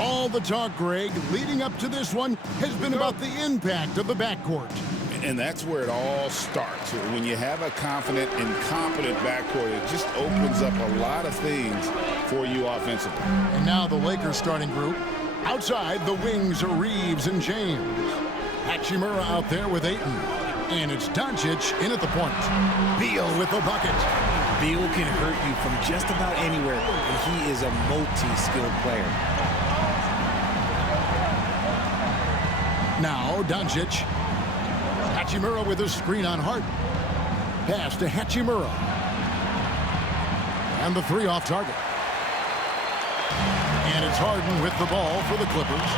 All the talk, Greg, leading up to this one has been about the impact of the backcourt. And that's where it all starts. When you have a confident and competent backcourt, it just opens up a lot of things for you offensively. And now the Lakers starting group. Outside, the wings are Reeves and James. Hachimura out there with Ayton. And it's Doncic in at the point. Beal with the bucket. Beal can hurt you from just about anywhere, and he is a multi-skilled player. Now Doncic. Hachimura with a screen on Hart. Pass to Hachimura. And the three off target. And it's Harden with the ball for the Clippers.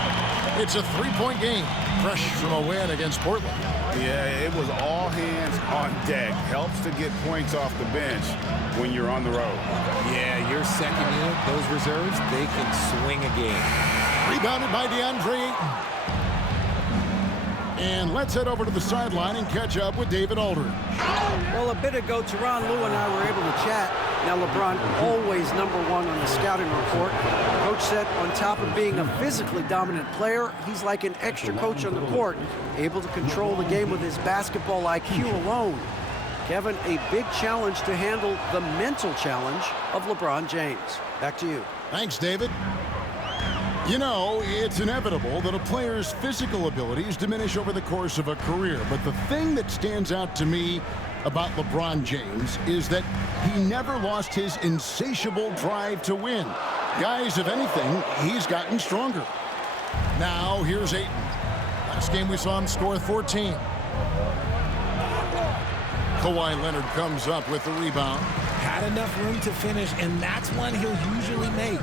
It's a three-point game. Fresh from a win against Portland. Yeah, it was all hands on deck. Helps to get points off the bench when you're on the road. Yeah, your second unit, those reserves, they can swing a game. Rebounded by DeAndre Ayton. And let's head over to the sideline and catch up with David Aldridge. Well, a bit ago, Tyronn Lue and I were able to chat. Now, LeBron always #1 on the scouting report. Coach said on top of being a physically dominant player, he's like an extra coach on the court, able to control the game with his basketball IQ alone. Kevin, a big challenge to handle the mental challenge of LeBron James. Back to you. Thanks, David. You know, it's inevitable that a player's physical abilities diminish over the course of a career. But the thing that stands out to me about LeBron James is that he never lost his insatiable drive to win. Guys, if anything, he's gotten stronger. Now, here's Ayton. Last game we saw him score 14. Kawhi Leonard comes up with the rebound. Had enough room to finish, and that's one he'll usually make.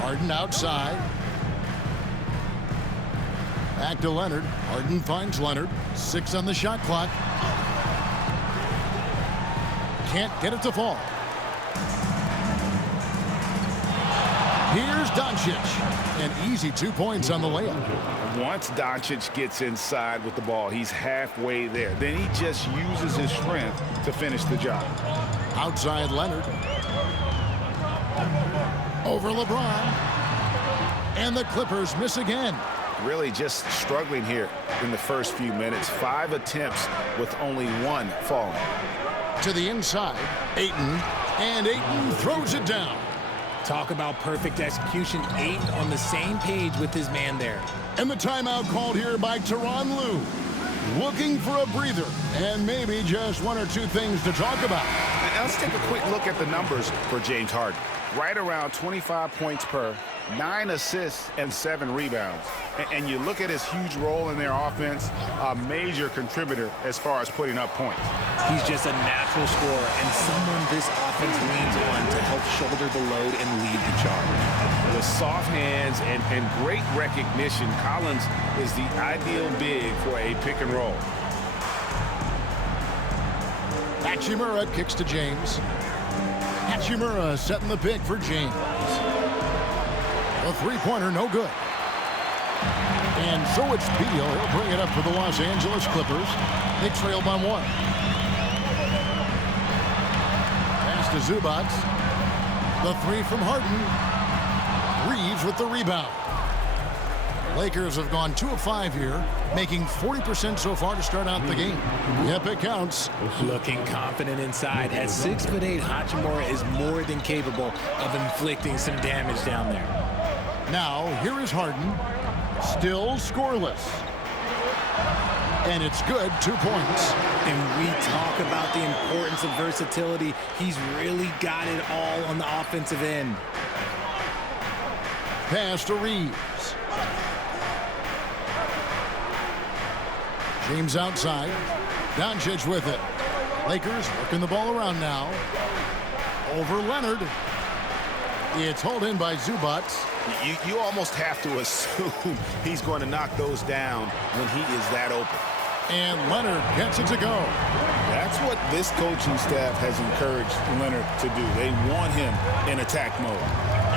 Harden outside. Back to Leonard. Harden finds Leonard. 6 on the shot clock. Can't get it to fall. Here's Doncic. An easy 2 points on the layup. Once Doncic gets inside with the ball, he's halfway there. Then he just uses his strength to finish the job. Outside Leonard. Over LeBron. And the Clippers miss again. Really just struggling here in the first few minutes. 5 attempts with only 1 falling. To the inside, Ayton. And Ayton throws it down. Talk about perfect execution. Ayton on the same page with his man there. And the timeout called here by Tyronn Lue. Looking for a breather and maybe just 1 or 2 things to talk about. Now let's take a quick look at the numbers for James Harden. Right around 25 points per, 9 assists and 7 rebounds. And you look at his huge role in their offense, a major contributor as far as putting up points. He's just a natural scorer and someone this offense leans on to help shoulder the load and lead the charge. With soft hands and great recognition, Collins is the ideal big for a pick and roll. Hachimura kicks to James. Hachimura setting the pick for James. A three-pointer, no good. And so it's Beal. He'll bring it up for the Los Angeles Clippers. They trail by 1. Pass to Zubac. The 3 from Harden. Reeves with the rebound. Lakers have gone 2 of 5 here, making 40% so far to start out the game. Yep, it counts. Looking confident inside. At 6'8", Hachimura is more than capable of inflicting some damage down there. Now, here is Harden. Still scoreless. And it's good, 2 points. And we talk about the importance of versatility. He's really got it all on the offensive end. Pass to Reeves. James outside. Doncic with it. Lakers working the ball around now. Over Leonard. It's hauled in by Zubac. You almost have to assume he's going to knock those down when he is that open. And Leonard gets it to go. That's what this coaching staff has encouraged Leonard to do. They want him in attack mode.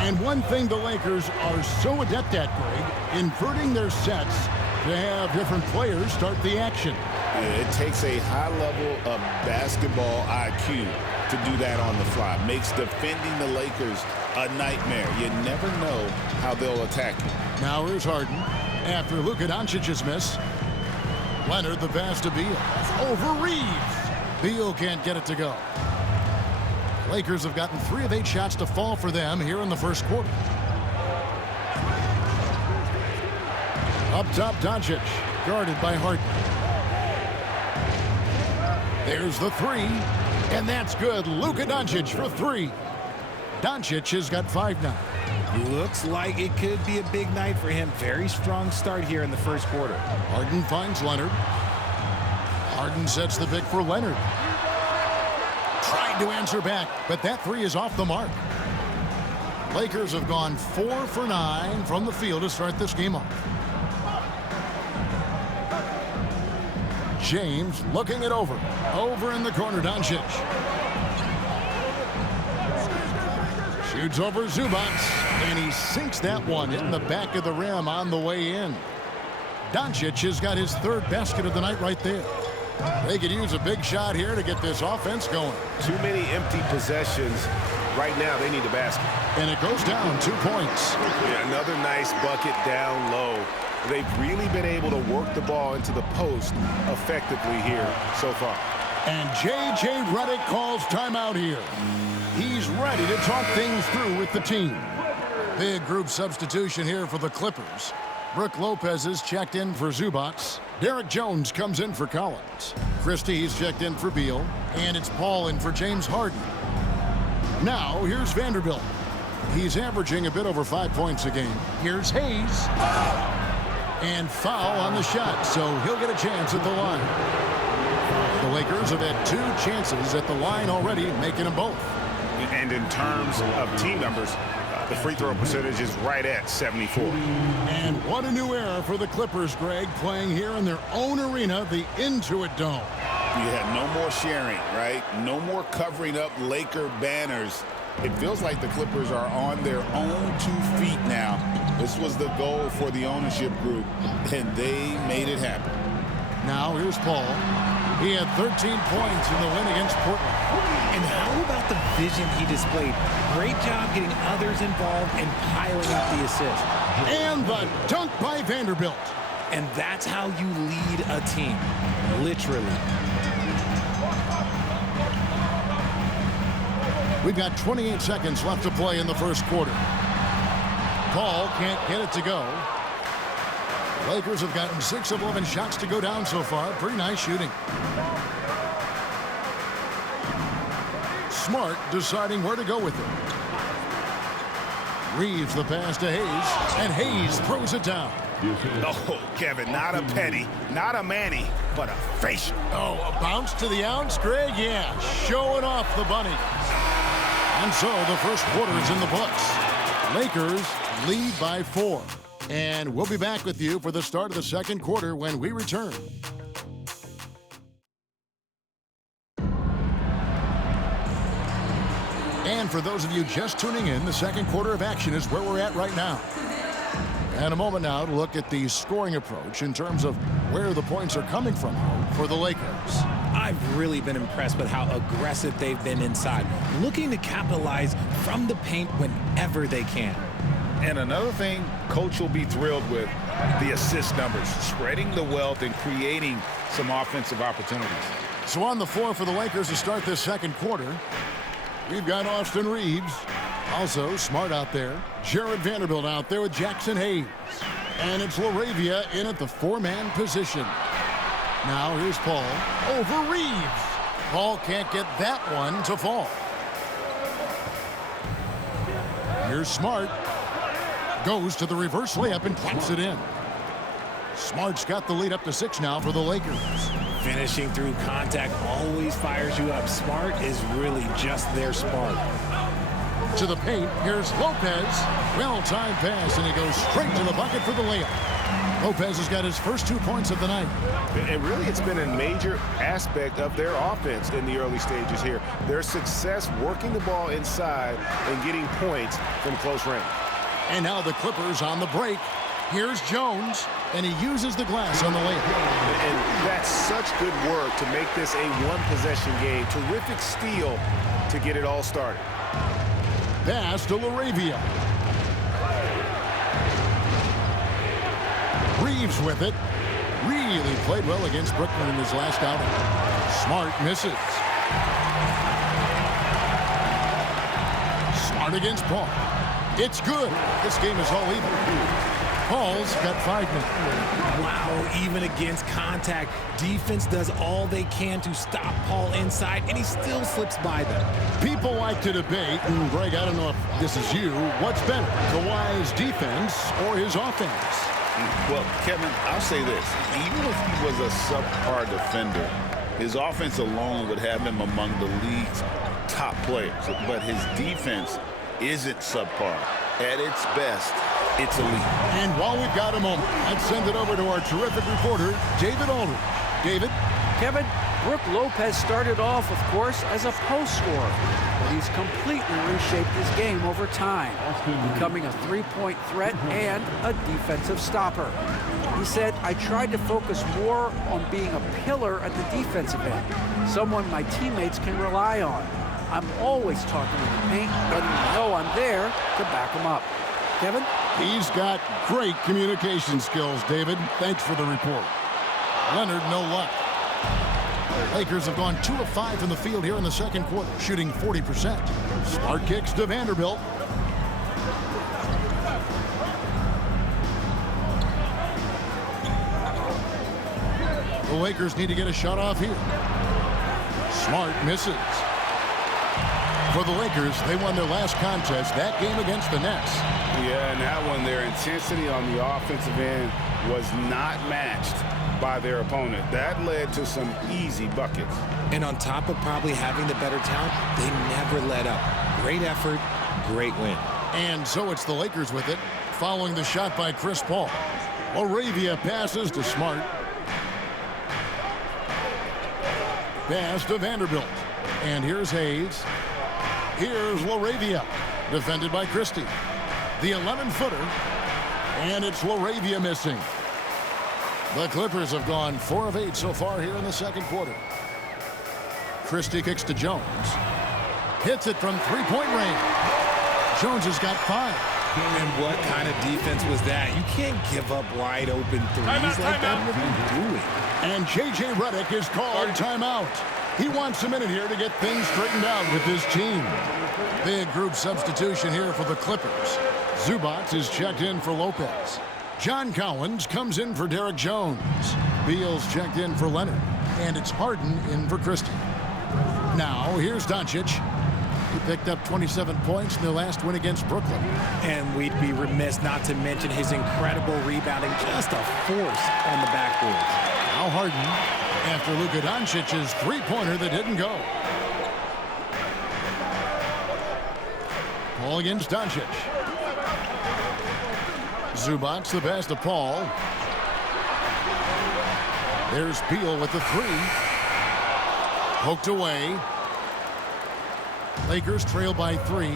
And one thing the Lakers are so adept at, Greg, inverting their sets to have different players start the action. It takes a high level of basketball IQ to do that on the fly. Makes defending the Lakers a nightmare. You never know how they'll attack you. Now here's Harden. After Luka Doncic's miss, Leonard the pass to Beal. Over Reeves. Beal can't get it to go. Lakers have gotten 3 of 8 shots to fall for them here in the first quarter. Up top, Doncic, guarded by Harden. There's the 3, and that's good. Luka Doncic for 3. Doncic has got 5 now. Looks like it could be a big night for him. Very strong start here in the first quarter. Harden finds Leonard. Harden sets the pick for Leonard. Tried to answer back, but that 3 is off the mark. Lakers have gone 4 for 9 from the field to start this game off. James looking it over. Over in the corner, Doncic. Shoots over Zubac, and he sinks that one in the back of the rim on the way in. Doncic has got his 3rd basket of the night right there. They could use a big shot here to get this offense going. Too many empty possessions. Right now, they need a basket. And it goes down 2 points. Yeah, another nice bucket down low. They've really been able to work the ball into the post effectively here so far. And J.J. Redick calls timeout here. He's ready to talk things through with the team. Big group substitution here for the Clippers. Brook Lopez is checked in for Zubac. Derek Jones comes in for Collins. Christie's checked in for Beal. And it's Paul in for James Harden. Now, here's Vanderbilt. He's averaging a bit over 5 points a game. Here's Hayes. And foul on the shot, so he'll get a chance at the line. The Lakers have had 2 chances at the line already, making them both. And in terms of team numbers, the free throw percentage is right at 74. And what a new era for the Clippers, Greg, playing here in their own arena, the Intuit Dome. You had no more sharing, right? No more covering up Laker banners. It feels like the Clippers are on their own 2 feet now. This was the goal for the ownership group, and they made it happen. Now here's Paul. He had 13 points in the win against Portland. And how about the vision he displayed? Great job getting others involved and piling up the assist. And the dunk by Vanderbilt. And that's how you lead a team, literally. We've got 28 seconds left to play in the first quarter. Paul can't get it to go. Lakers have gotten 6 of 11 shots to go down so far. Pretty nice shooting. Smart deciding where to go with it. Reeves the pass to Hayes, and Hayes throws it down. Oh, Kevin, not a penny, not a Manny, but a facial. Oh, a bounce to the ounce, Greg? Yeah, showing off the bunny. And so the first quarter is in the books. Lakers lead by 4. And we'll be back with you for the start of the second quarter when we return. And for those of you just tuning in, the second quarter of action is where we're at right now. And a moment now to look at the scoring approach in terms of where the points are coming from for the Lakers. I've really been impressed with how aggressive they've been inside, looking to capitalize from the paint whenever they can. And another thing Coach will be thrilled with, the assist numbers, spreading the wealth and creating some offensive opportunities. So on the floor for the Lakers to start this second quarter, we've got Austin Reeves. Also Smart out there. Jared Vanderbilt out there with Jackson Hayes. And it's LaRavia in at the 4-man position. Now here's Paul over Reeves. Paul can't get that one to fall. Here's Smart. Goes to the reverse layup and claps it in. Smart's got the lead up to 6 now for the Lakers. Finishing through contact always fires you up. Smart is really just their spark. To the paint, here's Lopez. Well-timed pass, and he goes straight to the bucket for the layup. Lopez has got his first 2 points of the night. And really, it's been a major aspect of their offense in the early stages here. Their success working the ball inside and getting points from close range. And now the Clippers on the break. Here's Jones, and he uses the glass on the layup. And that's such good work to make this a one-possession game. Terrific steal to get it all started. Pass to LaRavia. Reeves with it. Really played well against Brooklyn in his last outing. Smart misses. Smart against Paul. It's good. This game is all even. Paul's got 5 minutes. Wow, even against contact, defense does all they can to stop Paul inside, and he still slips by them. People like to debate, and Greg, I don't know if this is you, what's better, Kawhi's defense or his offense? Well, Kevin, I'll say this. Even if he was a subpar defender, his offense alone would have him among the league's top players. But his defense isn't subpar. At its best, it's elite. And while we've got a moment, let's send it over to our terrific reporter, David Aldridge. David? Kevin, Brook Lopez started off, of course, as a post scorer, but he's completely reshaped his game over time, becoming a three-point threat and a defensive stopper. He said, I tried to focus more on being a pillar at the defensive end, someone my teammates can rely on. I'm always talking in the paint, letting them know I'm there to back them up. Kevin? He's got great communication skills, David. Thanks for the report. Leonard, no luck. Lakers have gone 2 of 5 from the field here in the second quarter, shooting 40%. Smart kicks to Vanderbilt. The Lakers need to get a shot off here. Smart misses. For the Lakers, they won their last contest, that game against the Nets. Yeah, and that one, their intensity on the offensive end was not matched by their opponent. That led to some easy buckets. And on top of probably having the better talent, they never let up. Great effort, great win. And so it's the Lakers with it, following the shot by Chris Paul. LaRavia passes to Smart. Pass to Vanderbilt. And here's Hayes. Here's LaRavia, defended by Christie. The 11-footer, and it's LaRavia missing. The Clippers have gone 4 of 8 so far here in the second quarter. Christie kicks to Jones. Hits it from three-point range. Jones has got 5. And what kind of defense was that? You can't give up wide open threes like that. What are you doing? And J.J. Redick is called timeout. He wants a minute here to get things straightened out with his team. Big group substitution here for the Clippers. Zubac is checked in for Lopez. John Collins comes in for Derek Jones. Beal's checked in for Leonard. And it's Harden in for Christie. Now, here's Doncic. He picked up 27 points in their last win against Brooklyn. And we'd be remiss not to mention his incredible rebounding, just a force on the backboard. Now Harden after Luka Doncic's three-pointer that didn't go. Paul against Doncic. Zubac the pass to Paul. There's Beal with the 3. Poked away. Lakers trail by 3.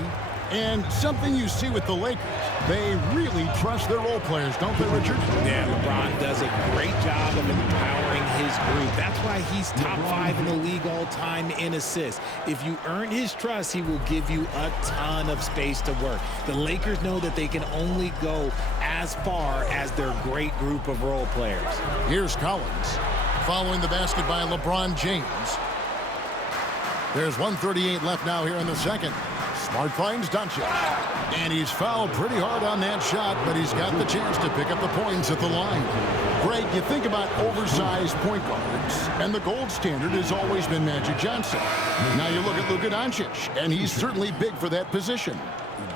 And something you see with the Lakers, they really trust their role players, don't they, Richard? Yeah, LeBron does a great job of empowering his group. That's why he's top 5 in the league all time in assists. If you earn his trust, he will give you a ton of space to work. The Lakers know that they can only go as far as their great group of role players. Here's Collins following the basket by LeBron James. There's 1:38 left now here in the second. Smart finds Doncic. And he's fouled pretty hard on that shot, but he's got the chance to pick up the points at the line. Greg, you think about oversized point guards, and the gold standard has always been Magic Johnson. Now you look at Luka Doncic, and he's certainly big for that position.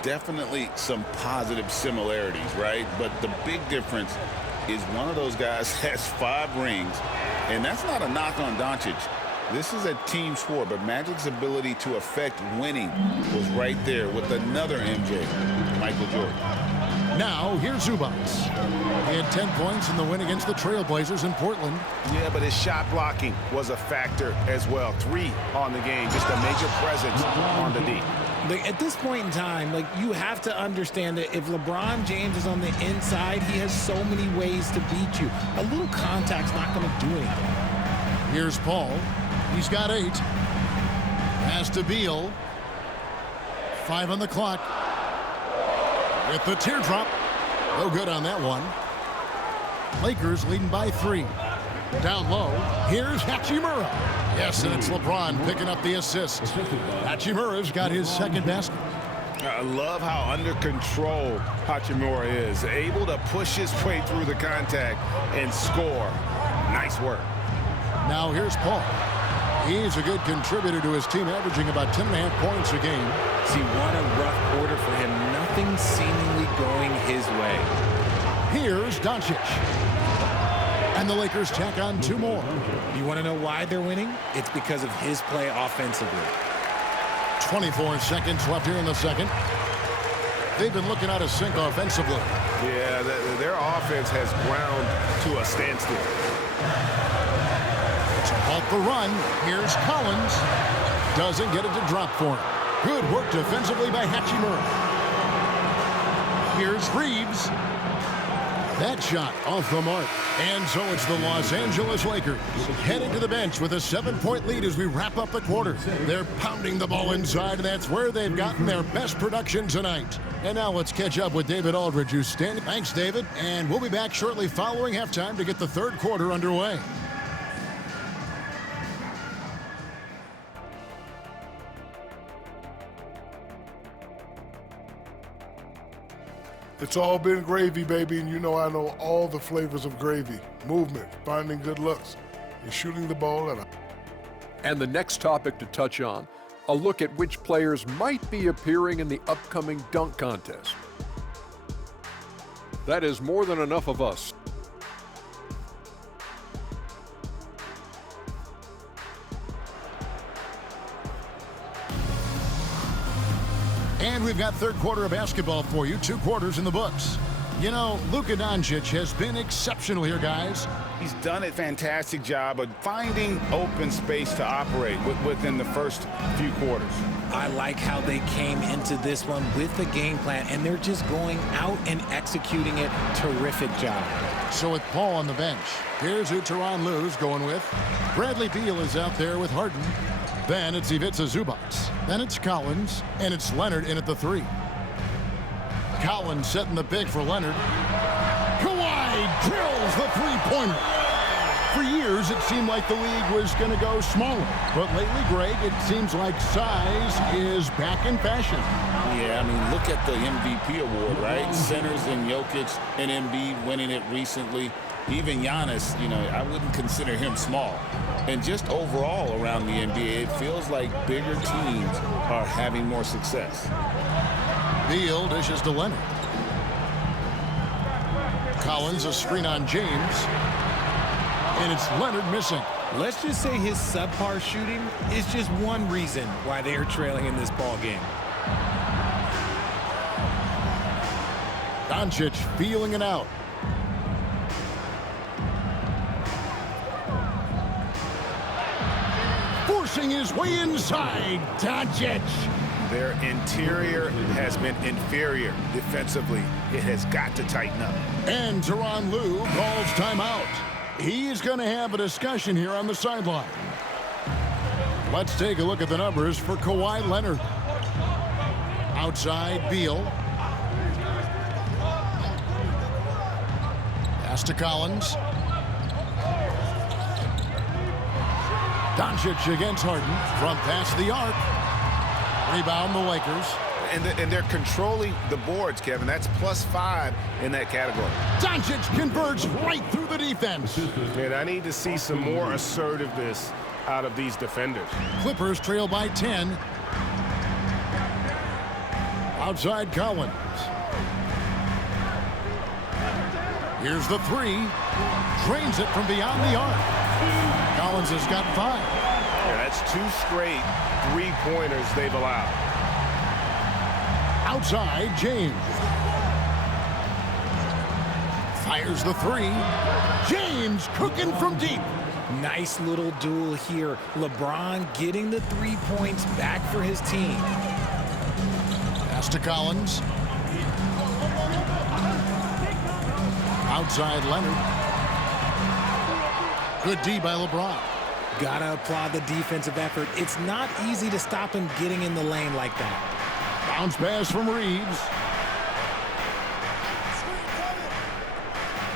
Definitely some positive similarities, right? But the big difference is one of those guys has 5 rings, and that's not a knock on Doncic. This is a team sport, but Magic's ability to affect winning was right there with another MJ, Michael Jordan. Now, here's Zubac. He had 10 points in the win against the Trailblazers in Portland. Yeah, but his shot blocking was a factor as well. 3 on the game, just a major presence on the D. Like, at this point in time, like, you have to understand that if LeBron James is on the inside, he has so many ways to beat you. A little contact's not going to do anything. Here's Paul. He's got 8. Pass to Beal. 5 on the clock. With the teardrop. No good on that one. Lakers leading by 3. Down low. Here's Hachimura. Yes, and it's LeBron picking up the assist. Hachimura's got his second basket. I love how under control Hachimura is. Able to push his way through the contact and score. Nice work. Now here's Paul. He's a good contributor to his team, averaging about 10.5 points a game. See, what a rough quarter for him. Nothing seemingly going his way. Here's Doncic. And the Lakers tack on 2 more. You want to know why they're winning? It's because of his play offensively. 24 seconds left here in the second. They've been looking out of sync offensively. Yeah, their offense has ground to a standstill. To halt the run, here's Collins. Doesn't get it to drop for him. Good work defensively by Hachimura. Here's Reeves. That shot off the mark. And so it's the Los Angeles Lakers heading to the bench with a 7-point lead as we wrap up the quarter. They're pounding the ball inside, and that's where they've gotten their best production tonight. And now let's catch up with David Aldridge, who's standing. Thanks, David. And we'll be back shortly following halftime to get the third quarter underway. It's all been gravy, baby, and you know I know all the flavors of gravy. Movement, finding good looks, and shooting the ball at a... And the next topic to touch on, a look at which players might be appearing in the upcoming dunk contest. That is more than enough of us. And we've got third quarter of basketball for you. 2 quarters in the books. You know, Luka Doncic has been exceptional here, guys. He's done a fantastic job of finding open space to operate within the first few quarters. I like how they came into this one with the game plan, and they're just going out and executing it. Terrific job. So with Paul on the bench, here's who Tyronn Lue's going with. Bradley Beal is out there with Harden. Then it's Ivica Zubac. Then it's Collins, and it's Leonard in at the 3. Collins setting the big for Leonard. Kawhi drills the 3-pointer. For years, it seemed like the league was going to go smaller. But lately, Greg, it seems like size is back in fashion. Yeah, I mean, look at the MVP award, right? Centers and Jokic and Embiid winning it recently. Even Giannis, you know, I wouldn't consider him small. And just overall around the NBA, it feels like bigger teams are having more success. Beal dishes to Leonard. Collins a screen on James. And it's Leonard missing. Let's just say his subpar shooting is just one reason why they are trailing in this ball game. Doncic feeling it out. Forcing his way inside. Doncic. Their interior has been inferior defensively. It has got to tighten up. And Tyronn Lue calls timeout. He's going to have a discussion here on the sideline. Let's take a look at the numbers for Kawhi Leonard. Outside, Beal. Pass to Collins. Doncic against Harden from past the arc. Rebound the Lakers. And they're controlling the boards, Kevin. That's +5 in that category. Doncic converts right through the defense. Man, I need to see some more assertiveness out of these defenders. Clippers trail by 10. Outside Collins. Here's the 3. Drains it from beyond the arc. Collins has got 5. Yeah, that's 2 straight 3-pointers they've allowed. Outside, James. Fires the 3. James cooking from deep. Nice little duel here. LeBron getting the 3 points back for his team. Pass to Collins. Outside Leonard. Good D by LeBron. Gotta applaud the defensive effort. It's not easy to stop him getting in the lane like that. Bounce pass from Reeves.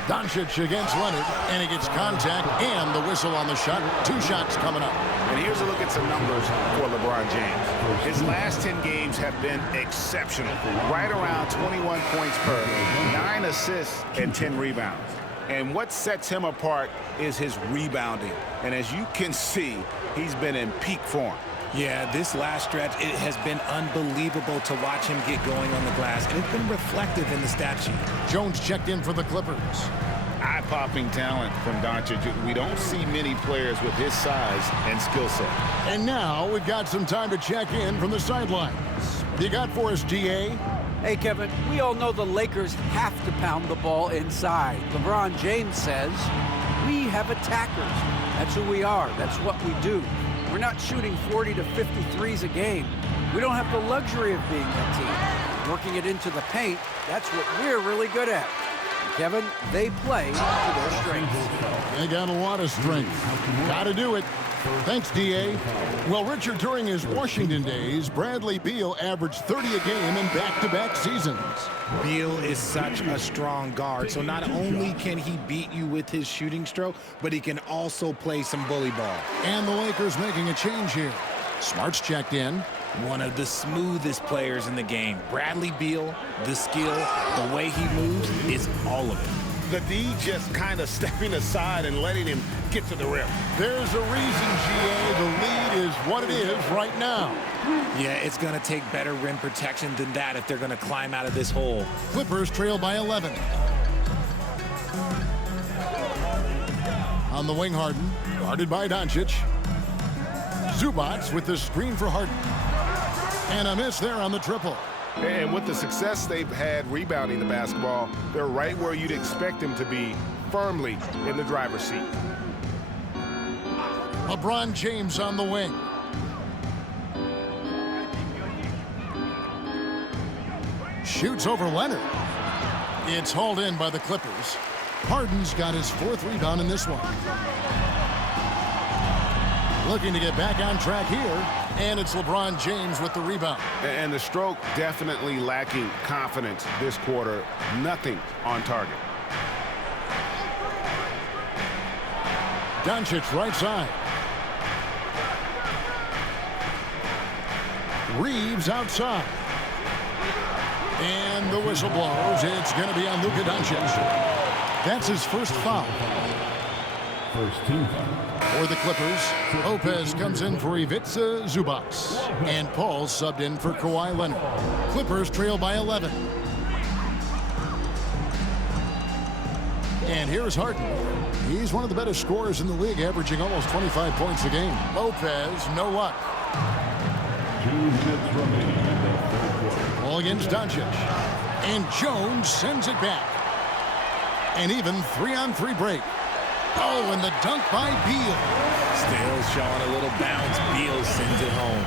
Doncic against Leonard, and he gets contact and the whistle on the shot. 2 shots coming up. And here's a look at some numbers for LeBron James. His last 10 games have been exceptional. Right around 21 points per, 9 assists, and 10 rebounds. And what sets him apart is his rebounding. And as you can see, he's been in peak form. Yeah, this last stretch, it has been unbelievable to watch him get going on the glass, and it's been reflective in the stat sheet. Jones checked in for the Clippers. Eye-popping talent from Doncic. We don't see many players with his size and skill set. And now we've got some time to check in from the sidelines. You got for us, DA? Hey, Kevin, we all know the Lakers have to pound the ball inside. LeBron James says, we have attackers. That's who we are. That's what we do. We're not shooting 40 to 53s a game. We don't have the luxury of being that team. Working it into the paint, that's what we're really good at. Kevin, they play to their strengths. They got a lot of strength. Got to do it. Thanks, D.A. Well, Richard, during his Washington days, Bradley Beal averaged 30 a game in back-to-back seasons. Beal is such a strong guard, so not only can he beat you with his shooting stroke, but he can also play some bully ball. And the Lakers making a change here. Smart's checked in. One of the smoothest players in the game. Bradley Beal, the skill, the way he moves, is all of it. The D just kind of stepping aside and letting him get to the rim. There's a reason, GA. The lead is what it is right now. Yeah, it's going to take better rim protection than that if they're going to climb out of this hole. Clippers trail by 11. On the wing, Harden. Guarded by Doncic. Zubac with the screen for Harden. And a miss there on the triple. And with the success they've had rebounding the basketball, they're right where you'd expect them to be, firmly in the driver's seat. LeBron James on the wing. Shoots over Leonard. It's hauled in by the Clippers. Harden's got his 4th rebound in this one. Looking to get back on track here, and it's LeBron James with the rebound. And the stroke definitely lacking confidence this quarter. Nothing on target. Doncic right side. Reeves outside. And the whistle blows. It's going to be on Luka Doncic. That's his first foul. First team foul. For the Clippers, Lopez comes in for Ivica Zubac. And Paul subbed in for Kawhi Leonard. Clippers trail by 11. And here's Harden. He's one of the better scorers in the league, averaging almost 25 points a game. Lopez, no luck. 2 minutes remaining in the third quarter. Ball against Doncic. And Jones sends it back. And even 3-on-3 break. Oh, and the dunk by Beal. Still showing a little bounce. Beal sends it home.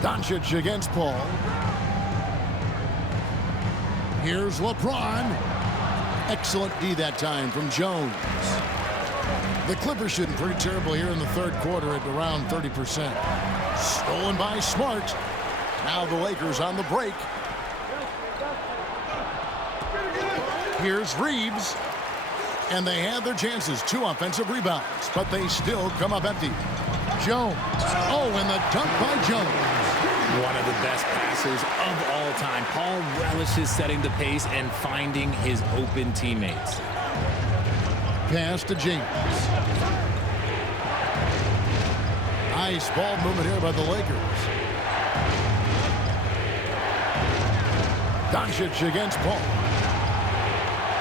Doncic against Paul. Here's LeBron. Excellent D that time from Jones. The Clippers shooting pretty terrible here in the third quarter at around 30%. Stolen by Smart. Now the Lakers on the break. Here's Reeves. And they had their chances. 2 offensive rebounds. But they still come up empty. Jones. Oh, and the dunk by Jones. One of the best passers of all time. Paul relishes setting the pace and finding his open teammates. Pass to James. Nice ball movement here by the Lakers. Doncic against Paul.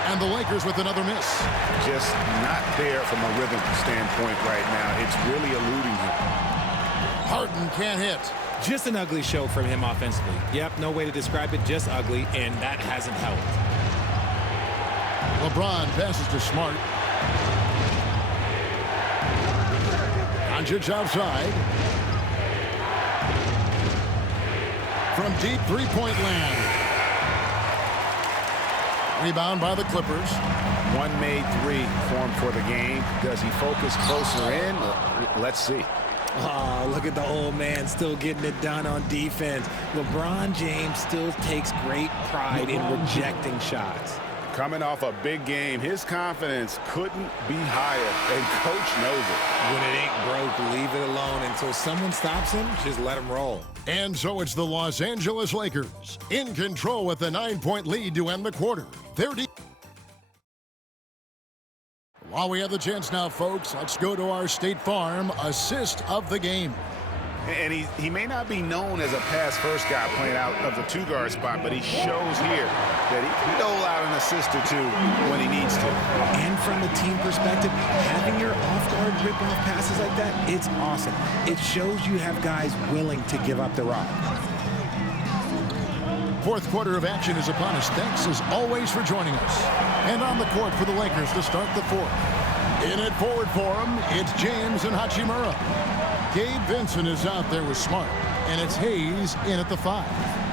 And the Lakers with another miss. Just not there from a rhythm standpoint right now. It's really eluding him. Harden can't hit. Just an ugly show from him offensively. Yep, no way to describe it, just ugly, and that hasn't helped. LeBron passes to Smart. Doncic outside. from deep three-point land. Rebound by the Clippers. One made three formed for the game. Does he focus closer in? Let's see. Oh, look at the old man still getting it done on defense. LeBron James still takes great pride in rejecting shots. Coming off a big game, his confidence couldn't be higher, and Coach knows it. When it ain't broke, leave it alone until someone stops him. Just let him roll. And so it's the Los Angeles Lakers in control with a 9-point lead to end the quarter. While we have the chance now, folks, let's go to our State Farm assist of the game. And he may not be known as a pass-first guy playing out of the two-guard spot, but he shows here that he can dole out an assist or two when he needs to. And from a team perspective, having your off-guard rip-off passes like that, it's awesome. It shows you have guys willing to give up the rock. Fourth quarter of action is upon us. Thanks, as always, for joining us. And on the court for the Lakers to start the fourth. In it forward for him, it's James and Hachimura. Gabe Vincent is out there with Smart, and it's Hayes in at the 5.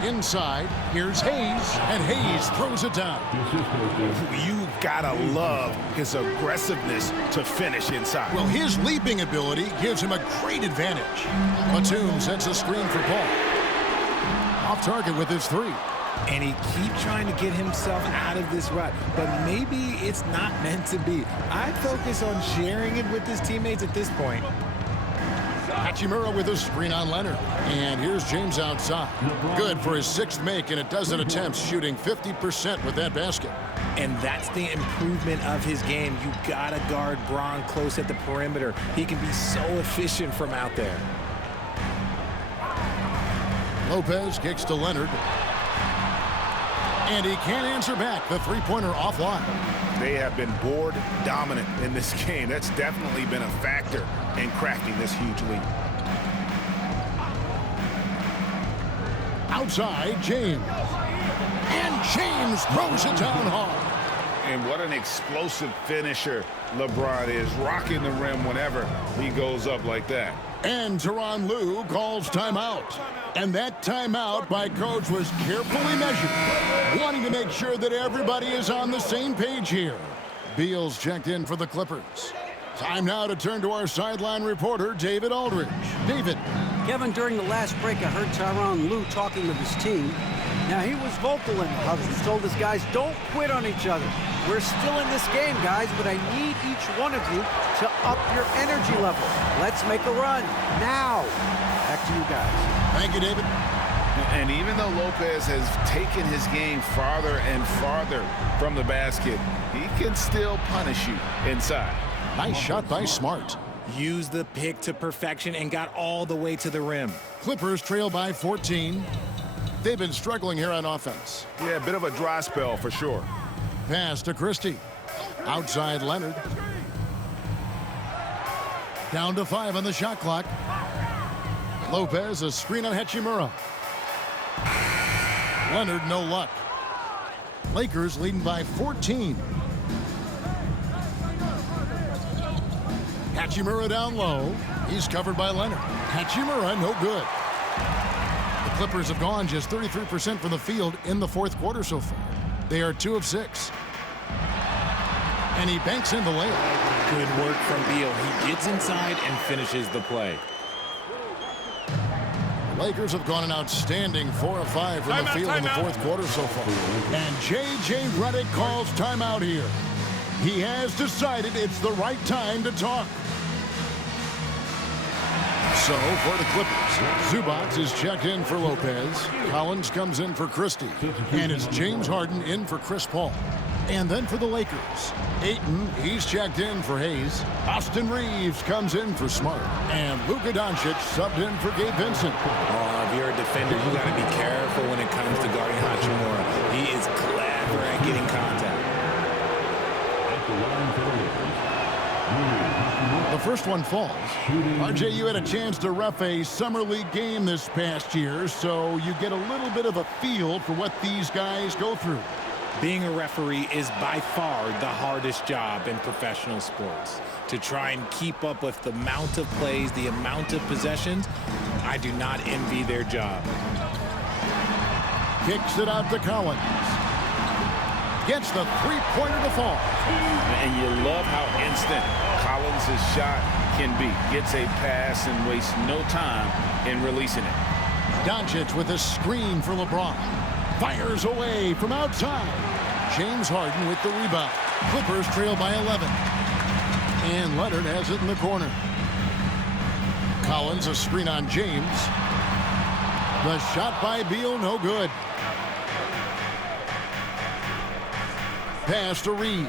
Inside, here's Hayes, and Hayes throws it down. You gotta love his aggressiveness to finish inside. Well, his leaping ability gives him a great advantage. Batum sets a screen for Paul. Off target with his 3. And he keeps trying to get himself out of this rut, but maybe it's not meant to be. I'd focus on sharing it with his teammates at this point. Hachimura with a screen on Leonard. And here's James outside. Good for his 6th make, and a dozen attempts, shooting 50% with that basket. And that's the improvement of his game. You gotta guard Bron close at the perimeter. He can be so efficient from out there. Lopez kicks to Leonard. And he can't answer back. The three-pointer offline. They have been board dominant in this game. That's definitely been a factor in cracking this huge lead. Outside, James. And James throws it down hard. And what an explosive finisher LeBron is, rocking the rim whenever he goes up like that. And Tyronn Lue calls timeout. And that timeout by Coach was carefully measured, wanting to make sure that everybody is on the same page here. Beal's checked in for the Clippers. Time now to turn to our sideline reporter, David Aldridge. David. Kevin, during the last break, I heard Tyronn Lue talking with his team. Now, he was vocal in the huddle. He told his guys, don't quit on each other. We're still in this game, guys, but I need each one of you to up your energy level. Let's make a run now. Back to you guys. Thank you, David. And even though Lopez has taken his game farther and farther from the basket, he can still punish you inside. Nice shot by Smart. Used the pick to perfection and got all the way to the rim. Clippers trail by 14. They've been struggling here on offense. Yeah, a bit of a dry spell for sure. Pass to Christie. Outside Leonard. Down to 5 on the shot clock. Lopez, a screen on Hachimura. Leonard, no luck. Lakers leading by 14. Hachimura down low. He's covered by Leonard. Hachimura, no good. The Clippers have gone just 33% from the field in the fourth quarter so far. They are 2 of 6. And he banks in the layup. Good work from Beal. He gets inside and finishes the play. The Lakers have gone an outstanding 4 of 5 from the field in the fourth quarter so far. And J.J. Redick calls timeout here. He has decided it's the right time to talk. So, for the Clippers, Zubac is checked in for Lopez. Collins comes in for Christie. And it's James Harden in for Chris Paul. And then for the Lakers, Ayton, he's checked in for Hayes. Austin Reeves comes in for Smart. And Luka Doncic subbed in for Gabe Vincent. Oh, if you're a defender, you got to be careful when it comes to guarding Hachimura. He is clever at getting contact. The first one falls. RJ, you had a chance to ref a summer league game this past year, so you get a little bit of a feel for what these guys go through. Being a referee is by far the hardest job in professional sports. To try and keep up with the amount of plays, the amount of possessions, I do not envy their job. Kicks it out to Collins. Gets the three-pointer to fall. And you love how instant Collins' shot can be. Gets a pass and wastes no time in releasing it. Doncic with a screen for LeBron. Fires away from outside. James Harden with the rebound. Clippers trail by 11. And Leonard has it in the corner. Collins, a screen on James. The shot by Beal, no good. Pass to Reeves.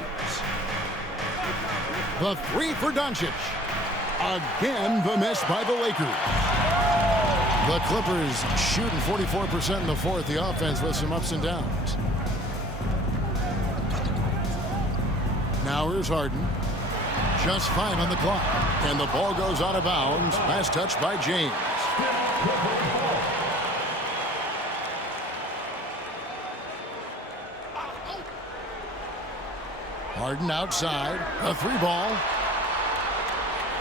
The three for Doncic. Again, the miss by the Lakers. The Clippers shooting 44% in the fourth. The offense with some ups and downs. Now here's Harden. Just 5 on the clock. And the ball goes out of bounds. Last touch by James. Harden outside. A three ball.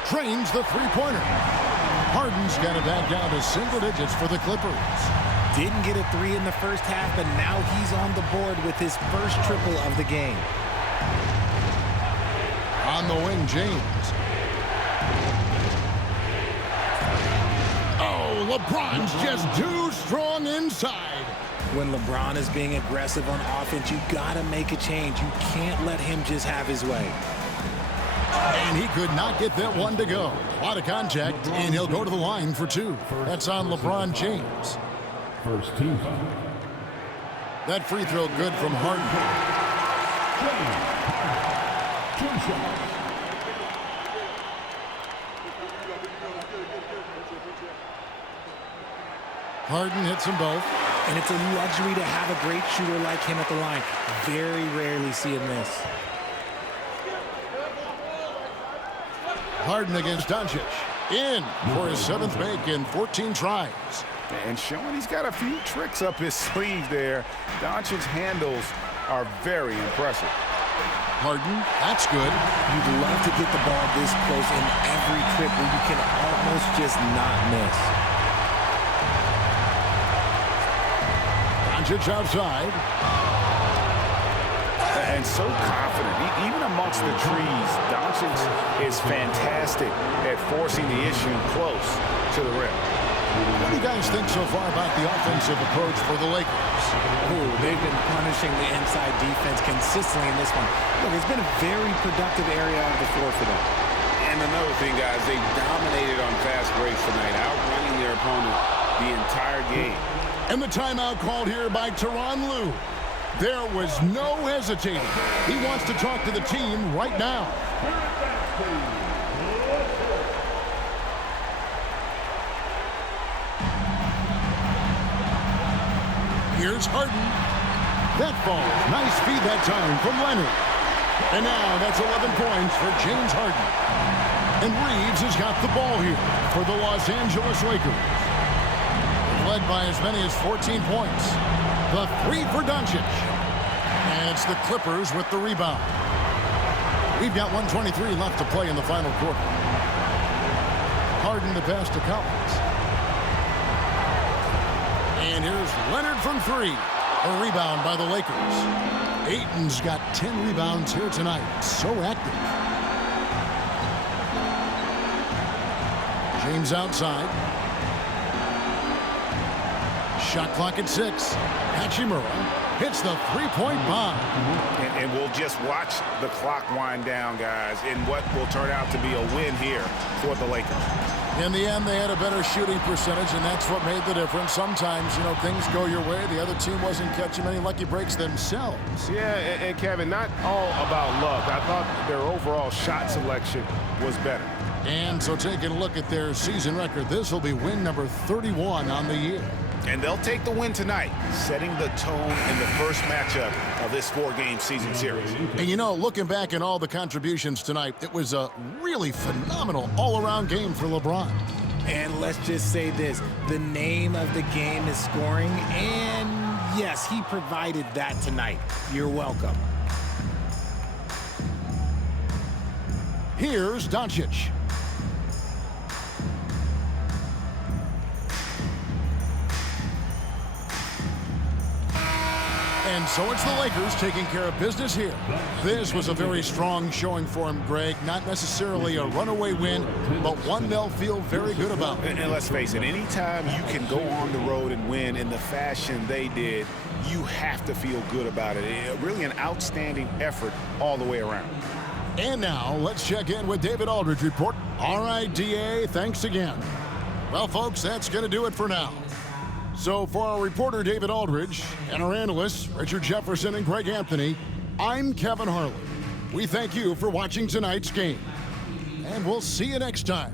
Trains the three-pointer. Harden's got it back down to single digits for the Clippers. Didn't get a three in the first half, but now he's on the board with his first triple of the game. On the wing, James. Oh, LeBron's just too strong inside. When LeBron is being aggressive on offense, you gotta make a change. You can't let him just have his way. And he could not get that one to go. A lot of contact, and he'll go to the line for two. That's on LeBron James. First team foul. That free throw good from Harden. Two shots. Harden hits them both. And it's a luxury to have a great shooter like him at the line. Very rarely see him miss. Harden against Doncic. In for his 7th make in 14 tries. And showing he's got a few tricks up his sleeve there. Doncic's handles are very impressive. Harden, that's good. You'd love to get the ball this close in every trip where you can almost just not miss. Doncic outside. And so confident. Even amongst the trees, Doncic is fantastic at forcing the issue close to the rim. What do you guys think so far about the offensive approach for the Lakers? Ooh, they've been punishing the inside defense consistently in this one. Look, it's been a very productive area of the floor for them. And another thing, guys, they dominated on fast breaks tonight, outrunning their opponent the entire game. And the timeout called here by Tyronn Lue. There was no hesitating. He wants to talk to the team right now. Here's Harden. That falls. Nice feed that time from Leonard. And now that's 11 points for James Harden. And Reeves has got the ball here for the Los Angeles Lakers. Led by as many as 14 points. The three for Doncic. And it's the Clippers with the rebound. We've got 1:23 left to play in the final quarter. Harden the pass to Collins. And here's Leonard from three. A rebound by the Lakers. Ayton's got 10 rebounds here tonight. So active. James outside. Shot clock at 6. Hachimura hits the three-point bomb. And we'll just watch the clock wind down, guys, in what will turn out to be a win here for the Lakers. In the end, they had a better shooting percentage, and that's what made the difference. Sometimes, you know, things go your way. The other team wasn't catching many lucky breaks themselves. Yeah, and Kevin, not all about luck. I thought their overall shot selection was better. And so taking a look at their season record, this will be win number 31 on the year. And they'll take the win tonight, setting the tone in the first matchup of this 4-game season series. And you know, looking back at all the contributions tonight, it was a really phenomenal all-around game for LeBron. And let's just say this, the name of the game is scoring, and yes, he provided that tonight. You're welcome. Here's Doncic. And so it's the Lakers taking care of business here. This was a very strong showing for him, Greg. Not necessarily a runaway win, but one they'll feel very good about. And let's face it, anytime you can go on the road and win in the fashion they did, you have to feel good about it. Really an outstanding effort all the way around. And now, let's check in with David Aldridge report. All right, DA, thanks again. Well, folks, that's going to do it for now. So for our reporter, David Aldridge, and our analysts, Richard Jefferson and Greg Anthony, I'm Kevin Harlan. We thank you for watching tonight's game. And we'll see you next time